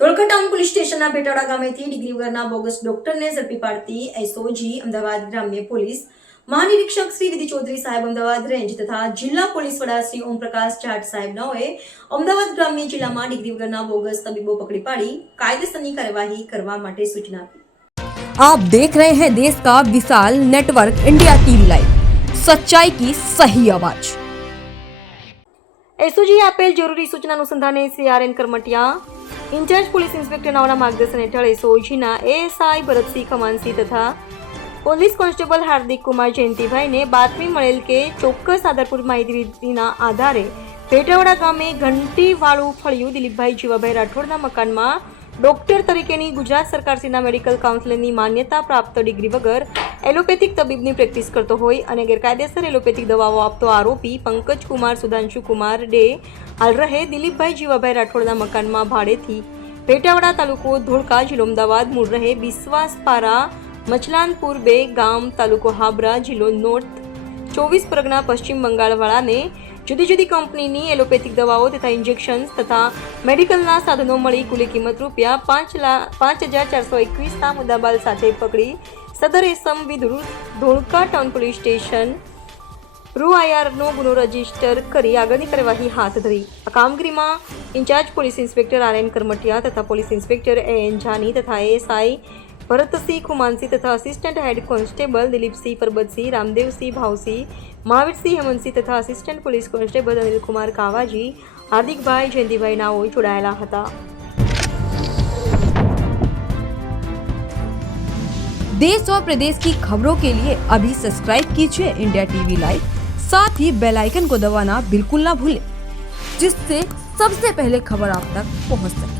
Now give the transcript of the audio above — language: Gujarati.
ધોળકા ટાઉન પોલીસ સ્ટેશનના ભેટાવાડા ગામેથી ડિગ્રી વગરના બોગસ ડોક્ટરને ઝડપી પાડતી એસઓજી અમદાવાદ ગ્રામ્ય પોલીસ મહાનિરીક્ષક શ્રી વિધિ ચૌધરી સાહેબ અમદાવાદ રેન્જ તથા જિલ્લા પોલીસ વડા શ્રી ઓમપ્રકાશ જાટ સાહેબ નાઓએ અમદાવાદ ગ્રામ્ય જિલ્લામાં ડિગ્રી વગરના બોગસ તબીબો પકડી પાડી કાયદેસરની કાર્યવાહી કરવા માટે સૂચના આપી। आप देख रहे हैं देश का विशाल नेटवर्क इंडिया टीवी लाइव, सच्चाई की सही आवाज। एसओजी આપેલ જરૂરી સૂચના અનુસંધાને Shri આર.એન. Karmatiya in charge police inspector નાઓના માર્ગદર્શન હેઠળ એસઓજીના એએસઆઈ ભરતસિંહ ખમાનસિંહ તથા પોલીસ કોન્સ્ટેબલ હાર્દિક કુમાર જયંતિભાઈને બાતમી મળેલ કે ચોક્કસ આધારપૂર્વક માહિતીના આધારે ભેટાવાડા ગામે ઘંટીવાળું ફળિયું દિલીપભાઈ જીવાભાઈ રાઠોડના મકાનમાં ડોક્ટર તરીકેની ગુજરાત સરકારશ્રીના મેડિકલ કાઉન્સિલની માન્યતા પ્રાપ્ત ડિગ્રી વગર એલોપેથિક તબીબની પ્રેક્ટિસ કરતો હોય અને ગેરકાયદેસર એલોપેથિક દવાઓ આપતો આરોપી પંકજ કુમાર સુધાંશુ કુમાર ડે હાલ રહે દિલીપભાઈ જીવાભાઈ રાઠોડના મકાનમાં ભાડેથી ભેટાવાડા તાલુકો ધોળકા જિલ્લો અમદાવાદ મૂળ રહે બિસ્વાસપારા મચલાનપુર 2 ગામ તાલુકો હાબરા જિલ્લો નોર્થ 24 પરગના પશ્ચિમ બંગાળવાળાને જુદી જુદી કંપનીની એલોપેથિક દવાઓ તથા ઇન્જેક્શન્સ તથા મેડિકલના સાધનો મળી કુલ કિંમત રૂપિયા 5,421ના મુદ્દામાલ સાથે પકડી સદર એસમ વિરુદ્ધ ધોળકા ટાઉન પોલીસ સ્ટેશન રૂઆઈઆરનો ગુનો રજીસ્ટર કરી આગળની કાર્યવાહી હાથ ધરી। આ કામગીરીમાં ઇન્ચાર્જ પોલીસ ઇન્સ્પેક્ટર આર.એન. કરમટિયા તથા પોલીસ ઇન્સ્પેક્ટર એ.એન. જાની તથા એએસઆઈ ભરતસિંહ ખુમાનસિંહ તથા assistant head constable Dilipsinh Parbatsinh Ramdevsinh Bhavsinh Mahavirsinh Hemantsinh તથા assistant police constable Anilkumar Kavaji Hardikbhai Jayantibhai नाओ જોડાયેલા હતા। देश और प्रदेश की खबरों के लिए अभी सब्सक्राइब कीजिए इंडिया टीवी लाइव, साथ ही बेल आइकन को दबाना बिल्कुल ना भूलें, जिससे सबसे पहले खबर आप तक पहुंच सके।